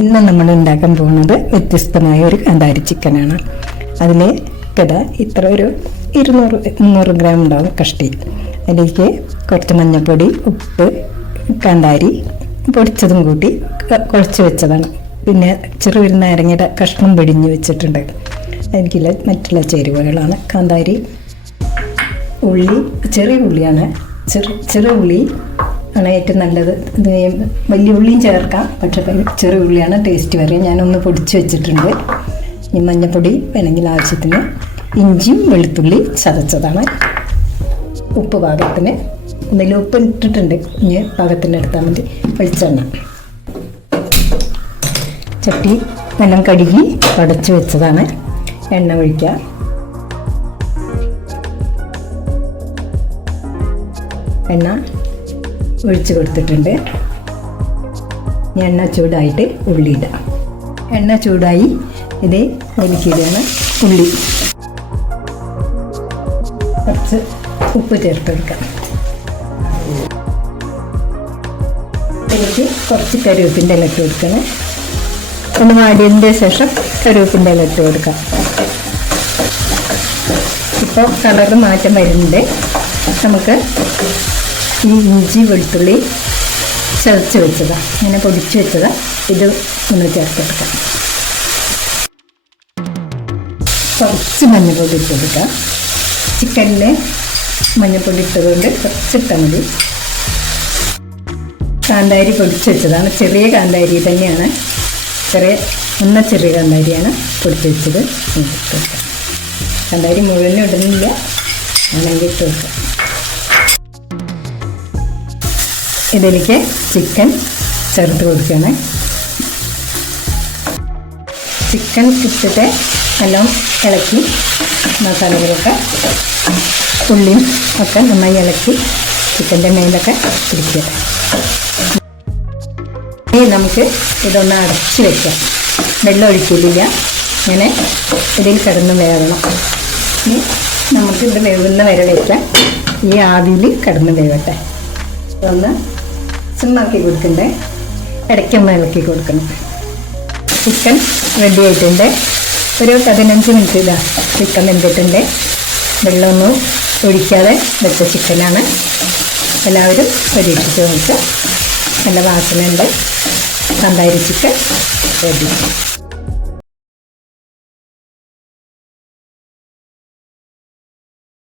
ഇന്ന് നമ്മൾ ഉണ്ടാക്കാൻ പോകുന്നത് വ്യത്യസ്തമായ ഒരു കാന്താരി ചിക്കനാണ്. അതിൽ ഇത്ര ഒരു 200-300 ഗ്രാം ഉണ്ടാവും കഷ്ടി. അതിലേക്ക് കുറച്ച് മഞ്ഞൾപ്പൊടി, ഉപ്പ്, കാന്താരി പൊടിച്ചതും കൂട്ടി കുഴച്ച് വെച്ചതാണ്. പിന്നെ ചെറുപൊരു നാരങ്ങയുടെ കഷ്ണം പിടിഞ്ഞ് വെച്ചിട്ടുണ്ട്. എനിക്കുള്ള മറ്റുള്ള ചേരുവകളാണ് കാന്താരി, ഉള്ളി, ചെറിയ ഉള്ളിയാണ്, ചെറിയ ഉള്ളി ആണ് ഏറ്റവും നല്ലത്. ഇത് വലിയ ഉള്ളിയും ചേർക്കാം, പക്ഷേ ചെറിയ ഉള്ളിയാണ് ടേസ്റ്റ് വരിക. ഞാനൊന്ന് പൊടിച്ച് വെച്ചിട്ടുണ്ട്. ഇനി മഞ്ഞൾപ്പൊടി വേണമെങ്കിൽ ആവശ്യത്തിന്, ഇഞ്ചിയും വെളുത്തുള്ളി ചതച്ചതാണ്, ഉപ്പ് പാകത്തിന്, എന്തെങ്കിലും ഉപ്പ് ഇട്ടിട്ടുണ്ട്, ഇനി പാകത്തിന് എടുത്താൽ മതി. വെളിച്ചെണ്ണ, ചട്ടി എല്ലാം കഴുകി അടച്ച് വെച്ചതാണ്. എണ്ണ ഒഴിക്കുക. എണ്ണ ഒഴിച്ച് കൊടുത്തിട്ടുണ്ട്. എണ്ണ ചൂടായിട്ട് ഉള്ളി ഇടാം. എണ്ണ ചൂടായി ഇത് ഒലിക്കിടുകയാണ്. ഉള്ളി, കുറച്ച് ഉപ്പ് ചേർത്തെടുക്കാം. ഇതിലേക്ക് കുറച്ച് കറിവേപ്പിൻ്റെ ഇല ഇട്ട് കൊടുക്കണം. ഒന്ന് വാടിയതിൻ്റെ ശേഷം കറിവേപ്പിൻ്റെ ഇല ഇട്ട് കൊടുക്കാം. ഇപ്പോൾ കളറ് മാറ്റം വരുന്നുണ്ട്. നമുക്ക് ഈ ഇഞ്ചി വെളുത്തുള്ളി ചതച്ച് വെച്ചതാണ്, ഇങ്ങനെ പൊടിച്ച് വെച്ചതാണ്, ഇത് ഒന്ന് ചേർത്തെടുക്കാം. കുറച്ച് മഞ്ഞൾപ്പൊടി ഇട്ട് കൊടുക്കാം. ചിക്കനിൽ മഞ്ഞൾപ്പൊടി ഇട്ടതുകൊണ്ട് കുറച്ചിട്ടാൽ മതി. കാന്താരി പൊടിച്ച് വെച്ചതാണ്, ചെറിയ കാന്താരി തന്നെയാണ്, ചെറിയ കാന്താരിയാണ് പൊടിച്ച് വെച്ചത്. ഇട്ട് കൊടുക്കാം. കാന്താരി മുഴുവനും ഇടുന്നില്ല, ആണെങ്കിൽ ഇട്ട് കൊടുക്കാം. ഇതിലേക്ക് ചിക്കൻ ചേർത്ത് കൊടുക്കുകയാണ്. ചിക്കൻ ഇട്ടിട്ട് നല്ലോണം ഇളക്കി, മസാലകളൊക്കെ ഉള്ളിയും ഒക്കെ നന്നായി ഇളക്കി ചിക്കൻ്റെ മേലൊക്കെ പിടിക്കുക. ഇനി നമുക്ക് ഇതൊന്ന് അടച്ച് വയ്ക്കാം. വെള്ളം ഒഴിക്കില്ല, ഇങ്ങനെ ഇതിൽ കിടന്ന് വേവണം. ഇനി നമുക്ക് ഇത് വേവുന്ന വരെ വയ്ക്കാം. ഈ ആവിയിൽ കിടന്ന് വേവട്ടെ. ഇതൊന്ന് സിമ്മാക്കി കൊടുക്കണ്ടേ, ഇടയ്ക്കൊന്ന് ഇളക്കി കൊടുക്കണം. ചിക്കൻ റെഡി ആയിട്ടുണ്ട്. ഒരു 15 മിനിറ്റ് ഇതാ ചിക്കൻ വെന്തിട്ടുണ്ട്. വെള്ളമൊന്നും ഒഴിക്കാതെ വെച്ച ചിക്കനാണ്. എല്ലാവരും പരീക്ഷിച്ച് നോക്കുക. നല്ല വാസനയുണ്ട്. കാന്താരി ചിക്കൻ റെഡി.